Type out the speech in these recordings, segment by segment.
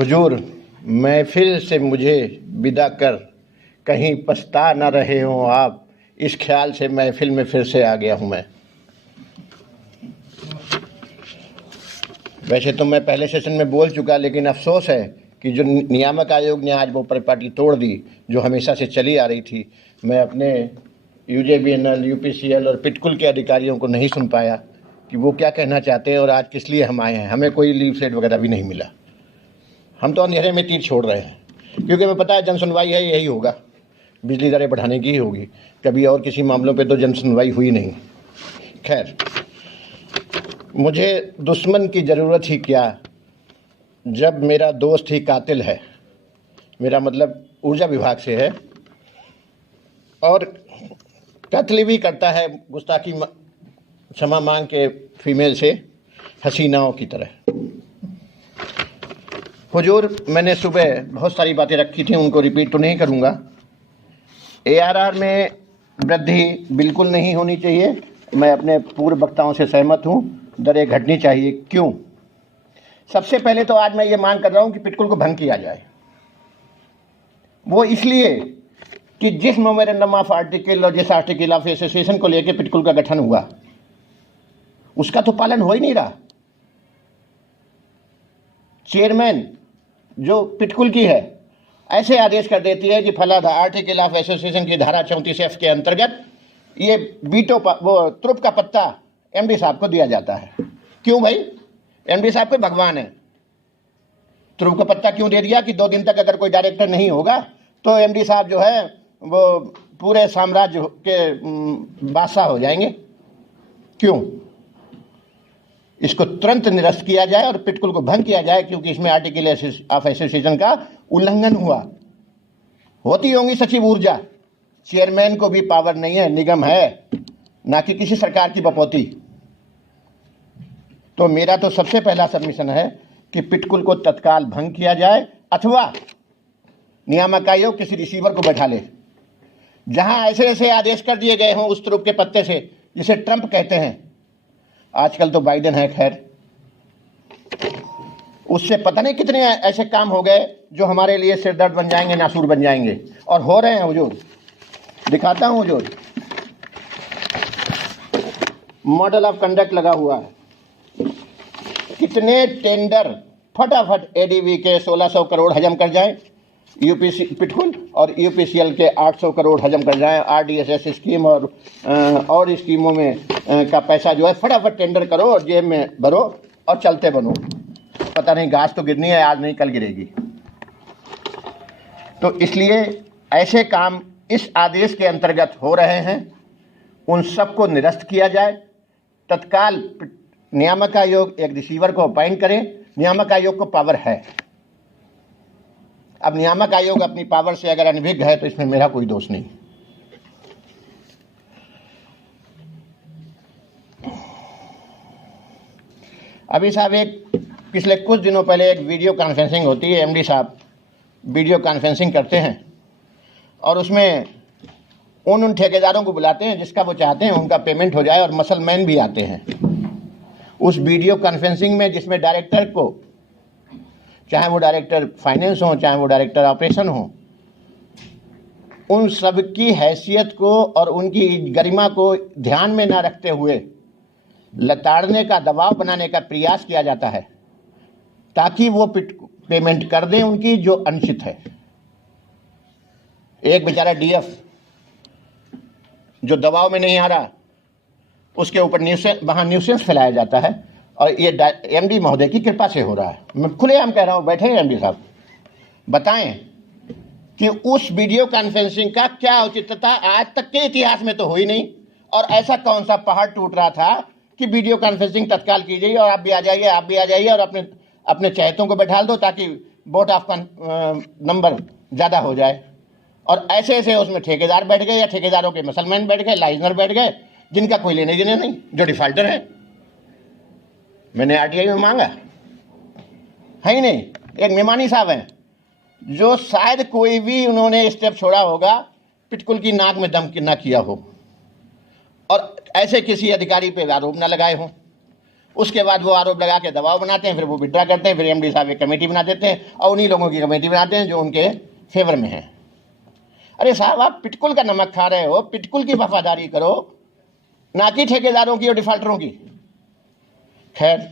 हुजूर, महफिल से मुझे विदा कर, कहीं पछता न रहे हों आप, इस ख्याल से महफिल में फिर से आ गया हूं मैं। वैसे तो मैं पहले सेशन में बोल चुका, लेकिन अफसोस है कि जो नियामक आयोग ने आज वो परिपाटी तोड़ दी जो हमेशा से चली आ रही थी। मैं अपने यूजेबीएनएल, यूपीसीएल और पिटकुल के अधिकारियों को नहीं सुन पाया कि वो क्या कहना चाहते हैं और आज किस लिए हम आए हैं। हमें कोई लीफलेट वगैरह भी नहीं मिला। हम तो अंधेरे में तीर छोड़ रहे हैं, क्योंकि हमें पता है जन सुनवाई है, यही होगा, बिजली दरें बढ़ाने की ही होगी। कभी और किसी मामलों पे तो जन सुनवाई हुई नहीं। खैर, मुझे दुश्मन की ज़रूरत ही क्या जब मेरा दोस्त ही कातिल है। मेरा मतलब ऊर्जा विभाग से है और कत्ल भी करता है गुस्ताखी क्षमा मांग के फीमेल से, हसीनाओं की तरह। हुजूर, मैंने सुबह बहुत सारी बातें रखी थी, उनको रिपीट तो नहीं करूँगा। ARR में वृद्धि बिल्कुल नहीं होनी चाहिए। मैं अपने पूर्व वक्ताओं से सहमत हूँ, दरें घटनी चाहिए। क्यों? सबसे पहले तो आज मैं ये मांग कर रहा हूँ कि पिटकुल को भंग किया जाए। वो इसलिए कि जिस मेमोरेंडम ऑफ आर्टिकल और जिस आर्टिकल ऑफ एसोसिएशन को लेकर पिटकुल का गठन हुआ, उसका तो पालन हो ही नहीं रहा। चेयरमैन जो पिटकुल की है ऐसे आदेश कर देती है कि फला आर्टिकल ऑफ एसोसिएशन की धारा 34F के अंतर्गत ये वीटो वो त्रुप का पत्ता MD साहब को दिया जाता है। क्यों भाई? MD साहब कोई भगवान है? त्रुप का पत्ता क्यों दे दिया कि 2 दिन तक अगर कोई डायरेक्टर नहीं होगा तो MD साहब जो है वो पूरे साम्राज्य के बादशाह हो जाएंगे? क्यों? इसको तुरंत निरस्त किया जाए और पिटकुल को भंग किया जाए, क्योंकि इसमें आर्टिकल ऑफ एसोसिएशन का उल्लंघन हुआ। होती होंगी सचिव ऊर्जा, चेयरमैन को भी पावर नहीं है, निगम है, ना कि किसी सरकार की बपौती। तो मेरा तो सबसे पहला सबमिशन है कि पिटकुल को तत्काल भंग किया जाए, अथवा नियामक आयोग किसी रिसीवर को बैठा ले। जहां ऐसे ऐसे आदेश कर दिए गए हों उस तुरुप के पत्ते से, जिसे ट्रंप कहते हैं, आजकल तो बाइडेन है, खैर, उससे पता नहीं कितने ऐसे काम हो गए जो हमारे लिए सिरदर्द बन जाएंगे, नासूर बन जाएंगे, और हो रहे हैं। हुजूर, दिखाता हूं हुजूर, मॉडल ऑफ कंडक्ट लगा हुआ है। कितने टेंडर फटाफट ADV के 1600 करोड़ हजम कर जाएं, यूपीसी पिटकुल और यूपीसीएल के 800 करोड़ हजम कर जाएं। RDSS स्कीम और स्कीमों में का पैसा जो है फटाफट टेंडर करो और जेब में भरो और चलते बनो। पता नहीं घास तो गिरनी है, आज नहीं कल गिरेगी। तो इसलिए ऐसे काम इस आदेश के अंतर्गत हो रहे हैं, उन सबको निरस्त किया जाए। तत्काल नियामक आयोग एक रिसीवर को अपॉइंट करे। नियामक आयोग को पावर है। अब नियामक आयोग अपनी पावर से अगर अनभिज्ञ है तो इसमें मेरा कोई दोष नहीं। अभी साहब, एक पिछले कुछ दिनों पहले एक वीडियो कॉन्फ्रेंसिंग होती है, MD साहब वीडियो कॉन्फ्रेंसिंग करते हैं और उसमें उन ठेकेदारों को बुलाते हैं जिसका वो चाहते हैं उनका पेमेंट हो जाए, और मसलमैन भी आते हैं उस वीडियो कॉन्फ्रेंसिंग में, जिसमें डायरेक्टर को, चाहे वो डायरेक्टर फाइनेंस हो, चाहे वो डायरेक्टर ऑपरेशन हो, उन सब की हैसियत को और उनकी गरिमा को ध्यान में न रखते हुए लताड़ने का, दबाव बनाने का प्रयास किया जाता है ताकि वो पेमेंट कर दें उनकी जो अनिश्चित है। एक बेचारा DF जो दबाव में नहीं आ रहा, उसके ऊपर न्यूसेंस फैलाया जाता है, और ये MD महोदय की कृपा से हो रहा है। मैं खुलेआम कह रहा हूँ, बैठे हैं MD साहब, बताएं कि उस वीडियो कॉन्फ्रेंसिंग का क्या औचित्यता आज तक के इतिहास में तो हुई नहीं, और ऐसा कौन सा पहाड़ टूट रहा था कि वीडियो कॉन्फ्रेंसिंग तत्काल की जाइए और आप भी आ जाइए, आप भी आ जाइए, और अपने चहेतों को बैठा दो ताकि वोट ऑफ नंबर ज़्यादा हो जाए। और ऐसे ऐसे उसमें ठेकेदार बैठ गए, या ठेकेदारों के मसलमैन बैठ गए, लाइजनर बैठ गए, जिनका कोई लेने देने नहीं, जो डिफाल्टर है। मैंने RTI में मांगा है ही नहीं। एक मेमानी साहब हैं जो शायद कोई भी उन्होंने स्टेप छोड़ा होगा पिटकुल की नाक में दम ना किया हो और ऐसे किसी अधिकारी पे आरोप ना लगाए हों, उसके बाद वो आरोप लगा के दबाव बनाते हैं, फिर वो विड्रा करते हैं, फिर एमडी साहब एक कमेटी बना देते हैं और उन्हीं लोगों की कमेटी बनाते हैं जो उनके फेवर में है। अरे साहब, आप पिटकुल का नमक खा रहे हो, पिटकुल की वफादारी करो, ना कि ठेकेदारों की और डिफाल्टरों की। खैर,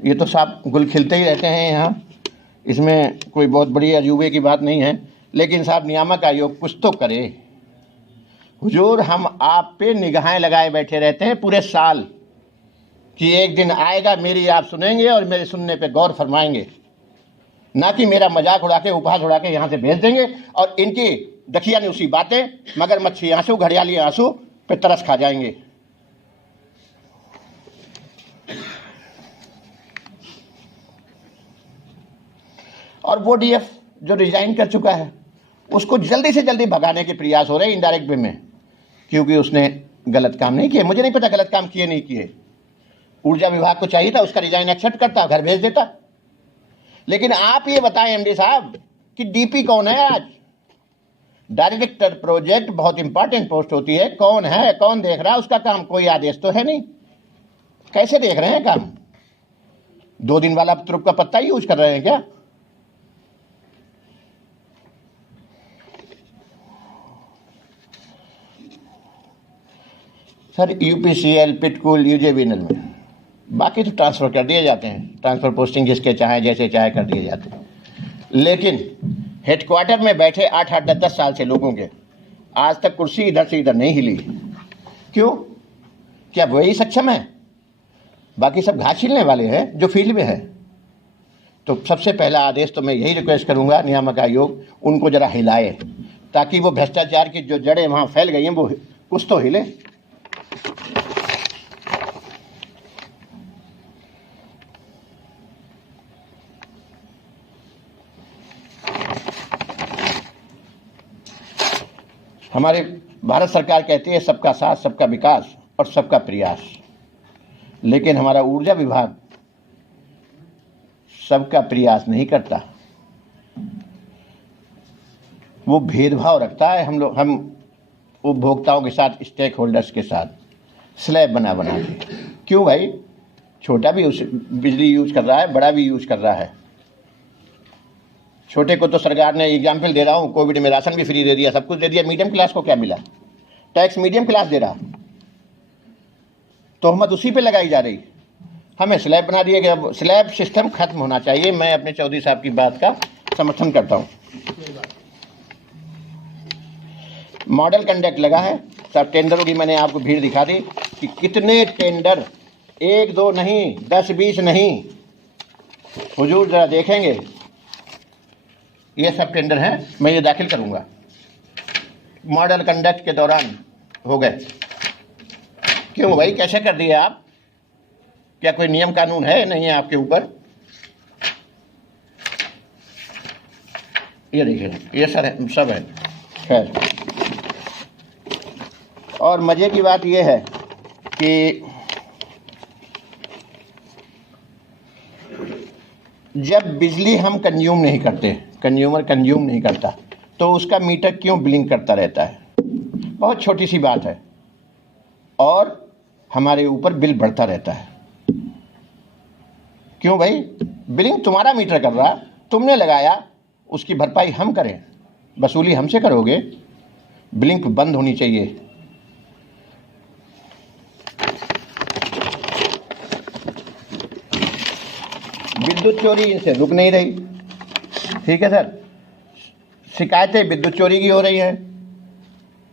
ये तो साहब गुल खिलते ही रहते हैं यहाँ, इसमें कोई बहुत बड़ी अजूबे की बात नहीं है। लेकिन साहब, नियामक आयोग कुछ तो करे। हुजूर, हम आप पे निगाहें लगाए बैठे रहते हैं पूरे साल कि एक दिन आएगा मेरी आप सुनेंगे और मेरे सुनने पे गौर फरमाएंगे, ना कि मेरा मजाक उड़ा के उपहास उड़ा के यहाँ से भेज देंगे और इनकी दखियानुसी बातें, मगरमच्छी आंसू, घड़ियाली आंसू पे तरस खा जाएंगे। और वो डीएफ जो रिजाइन कर चुका है उसको जल्दी से जल्दी भगाने के प्रयास हो रहे हैं इनडायरेक्ट वे में, क्योंकि उसने गलत काम नहीं किए। मुझे नहीं पता गलत काम किए नहीं किए, ऊर्जा विभाग को चाहिए था उसका रिजाइन एक्सेप्ट करता, घर भेज देता। लेकिन आप ये बताएं एमडी साहब कि डीपी कौन है आज? डायरेक्टर प्रोजेक्ट बहुत इंपॉर्टेंट पोस्ट होती है, कौन है, कौन देख रहा है उसका काम? कोई आदेश तो है नहीं। कैसे देख रहे हैं काम? 2 दिन वाला तुरुप का पत्ता ही यूज कर रहे हैं क्या? सर, यूपीसीएल, पिटकुल, यूजेवीएनएल में बाकी तो ट्रांसफ़र कर दिए जाते हैं, ट्रांसफ़र पोस्टिंग जिसके चाहे जैसे चाहे कर दिए जाते हैं। लेकिन हेडक्वार्टर में बैठे 8-8, 10 साल से लोगों के आज तक कुर्सी इधर से इधर नहीं हिली। क्यों? क्या वही सक्षम है? बाकी सब घास छीलने वाले हैं जो फील्ड में है। तो सबसे पहला आदेश तो मैं यही रिक्वेस्ट करूंगा, नियामक आयोग उनको जरा हिलाए ताकि वो भ्रष्टाचार की जो जड़ें वहाँ फैल गई हैं वो कुछ तो हिले। हमारे भारत सरकार कहती है सबका साथ, सबका विकास और सबका प्रयास, लेकिन हमारा ऊर्जा विभाग सबका प्रयास नहीं करता। वो भेदभाव रखता है हम उपभोक्ताओं के साथ, स्टेक होल्डर्स के साथ स्लैब बना के। क्यों भाई? छोटा भी बिजली यूज कर रहा है, बड़ा भी यूज कर रहा है। छोटे को तो सरकार ने एग्जाम्पल दे रहा हूँ, कोविड में राशन भी फ्री दे दिया, सब कुछ दे दिया। मीडियम क्लास को क्या मिला? टैक्स मीडियम क्लास दे रहा। तोहमत उसी पे लगाई जा रही। हमें स्लैब बना दिया गया। स्लैब सिस्टम खत्म होना चाहिए। मैं अपने चौधरी साहब की बात का समर्थन करता हूँ। मॉडल कंडक्ट लगा है सब टेंडरों की, मैंने आपको भीड़ दिखा दी कि कितने टेंडर, 1-2 नहीं, 10-20 नहीं। हुजूर जरा देखेंगे, ये सब टेंडर हैं, मैं ये दाखिल करूंगा। मॉडल कंडक्ट के दौरान हो गए। क्यों भाई, कैसे कर दिए आप? क्या कोई नियम कानून है नहीं है आपके ऊपर? ये देखिए, ये सब है। खैर, और मजे की बात यह है कि जब बिजली हम कंज्यूम नहीं करते, कंज्यूमर कंज्यूम नहीं करता, तो उसका मीटर क्यों ब्लिंक करता रहता है? बहुत छोटी सी बात है और हमारे ऊपर बिल बढ़ता रहता है। क्यों भाई? बिलिंग तुम्हारा मीटर कर रहा, तुमने लगाया, उसकी भरपाई हम करें, वसूली हमसे करोगे। बिलिंग बंद होनी चाहिए। विद्युत चोरी इनसे रुक नहीं रही। ठीक है सर, शिकायतें विद्युत चोरी की हो रही हैं।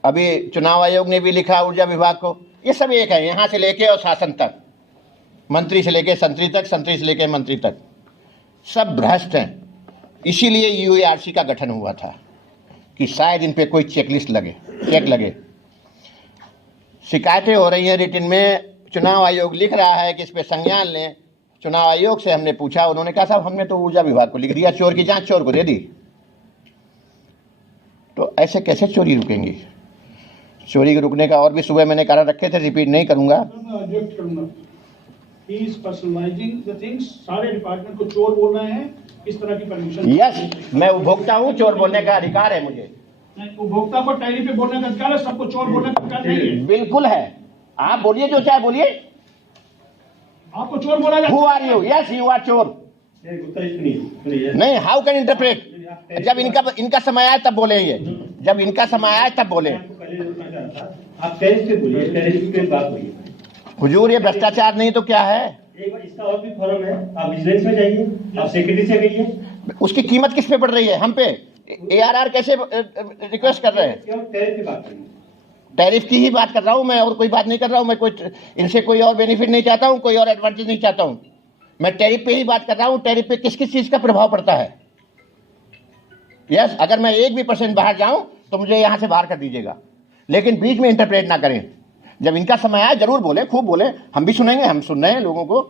अभी चुनाव आयोग ने भी लिखा ऊर्जा विभाग को। ये सब एक है, यहाँ से लेके और शासन तक, मंत्री से लेके संतरी तक, संतरी से लेके मंत्री तक, सब भ्रष्ट हैं। इसीलिए यूएआरसी का गठन हुआ था कि शायद इन पे कोई चेक लगे। शिकायतें हो रही हैं रिटन में, चुनाव आयोग लिख रहा है कि इस पे संज्ञान लें। चुनाव आयोग से हमने पूछा, उन्होंने कहा साहब हमने तो ऊर्जा विभाग को लिख दिया, चोर की जांच चोर को दे दी। तो ऐसे कैसे चोरी रुकेंगी? चोरी के रुकने का और भी सुबह मैंने कारण रखे थे, रिपीट नहीं करूंगा। सारे डिपार्टमेंट को चोर बोल रहे हैं, इस तरह की परमिशन? यस, मैं उपभोक्ता हूँ, चोर बोलने का अधिकार है मुझे। उपभोक्ता को टाइली पे बोलने का अधिकार है, सबको चोर बोलने का अधिकार नहीं है। बिल्कुल है, आप बोलिए जो चाहे बोलिए। आपको चोर बोला जाता who are you? Yes you are चोर। नहीं, हाउ कैन इंटरप्रेट? जब इनका समय आए तब बोलेंगे, जब इनका समय आए तब बोले। आप टैरिफ पे बोलिए, टैरिफ पे बात हुई। हुजूर ये भ्रष्टाचार नहीं तो क्या है? एक बार इसका और भी फॉर्म है, आप विजिलेंस में जाइए, आप सेक्रेटरी से कहिए। उसकी कीमत किस पे पड़ रही है? हम पे ARR कैसे रिक्वेस्ट कर रहे हैं? क्यों टैरिफ की बात करिए? टैरिफ की ही बात कर रहा हूं मैं, और कोई बात नहीं कर रहा हूं मैं। कोई इनसे कोई और बेनिफिट नहीं चाहता हूं, कोई और एडवांटेज नहीं चाहता हूं। मैं टैरिफ पे ही बात कर रहा हूं। टैरिफ पे किस किस चीज का प्रभाव पड़ता है? यस, अगर मैं 1% बाहर जाऊं तो मुझे यहां से बाहर कर दीजिएगा, लेकिन बीच में इंटरप्रेट ना करें। जब इनका समय आए जरूर बोले, खूब बोले, हम भी सुनेंगे, हम सुन रहे हैं लोगों को।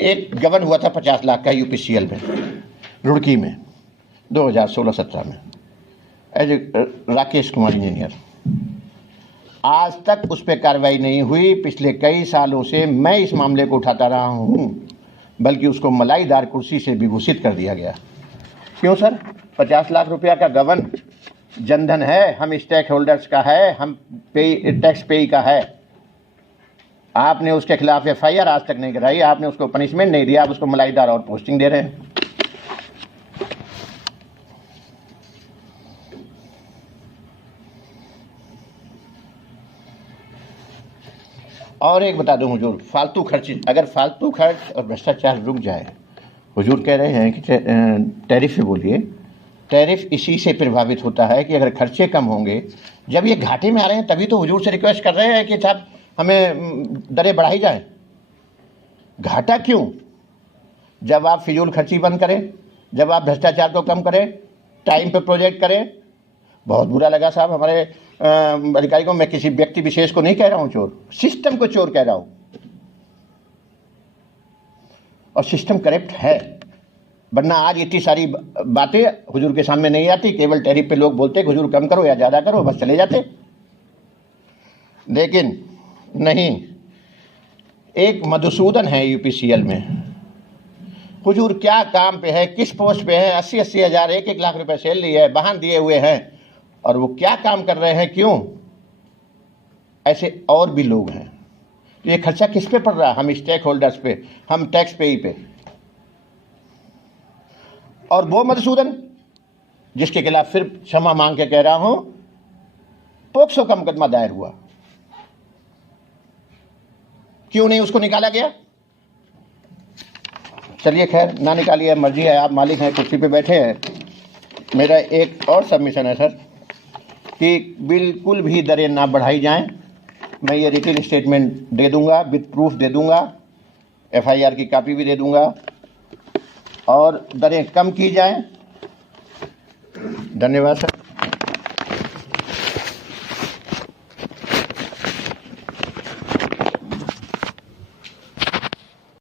एक गबन हुआ था 50 लाख का UPCL में, रुड़की में, 2016-17 में, एज राकेश कुमार इंजीनियर। आज तक उस पर कार्रवाई नहीं हुई। पिछले कई सालों से मैं इस मामले को उठाता रहा हूं, बल्कि उसको मलाईदार कुर्सी से विभूषित कर दिया गया। क्यों सर? 50 लाख रुपया का गबन जनधन है, हम स्टेक होल्डर्स का है, हम टैक्स पेई का है। आपने उसके खिलाफ FIR आज तक नहीं कराई, आपने उसको पनिशमेंट नहीं दिया, आप उसको मलाईदार और पोस्टिंग दे रहे हैं। और एक बता दूं हुजूर, फालतू खर्च, अगर फालतू खर्च और भ्रष्टाचार रुक जाए, हुजूर कह रहे हैं कि टैरिफ से बोलिए, टैरिफ इसी से प्रभावित होता है कि अगर खर्चे कम होंगे, जब ये घाटे में आ रहे हैं तभी तो हुजूर से रिक्वेस्ट कर रहे हैं कि साहब हमें दरें बढ़ाई जाए। घाटा क्यों? जब आप फिजूल खर्ची बंद करें, जब आप भ्रष्टाचार को कम करें, टाइम पे प्रोजेक्ट करें। बहुत बुरा लगा साहब हमारे अधिकारी को। मैं किसी व्यक्ति विशेष को नहीं कह रहा हूं चोर, सिस्टम को चोर कह रहा हूं। और सिस्टम करप्ट है, वरना आज इतनी सारी बातें हुजूर के सामने नहीं आती। केवल टैरिफ पे लोग बोलते हुजूर कम करो या ज्यादा करो, बस चले जाते। लेकिन नहीं, एक मधुसूदन है UPCL में, हुजूर क्या काम पे है, किस पोस्ट पे है, 80-80 हज़ार 1-1 लाख रुपए सैलरी है, वाहन दिए हुए हैं, और वो क्या काम कर रहे हैं? क्यों? ऐसे और भी लोग हैं। तो ये खर्चा किस पे पड़ रहा है? हम स्टेक होल्डर्स पे, हम टैक्स पेई पे। और वो मधुसूदन जिसके खिलाफ फिर क्षमा मांग के कह रहा हूं, पोक्सो का मुकदमा दायर हुआ, क्यों नहीं उसको निकाला गया? चलिए खैर, ना निकालिए, मर्जी है, आप मालिक हैं, कुर्सी पे बैठे हैं। मेरा एक और सबमिशन है सर कि बिल्कुल भी दरें ना बढ़ाई जाएं। मैं ये रिटन स्टेटमेंट दे दूंगा, विद प्रूफ दे दूंगा, FIR की कॉपी भी दे दूंगा, और दरें कम की जाएं। धन्यवाद सर।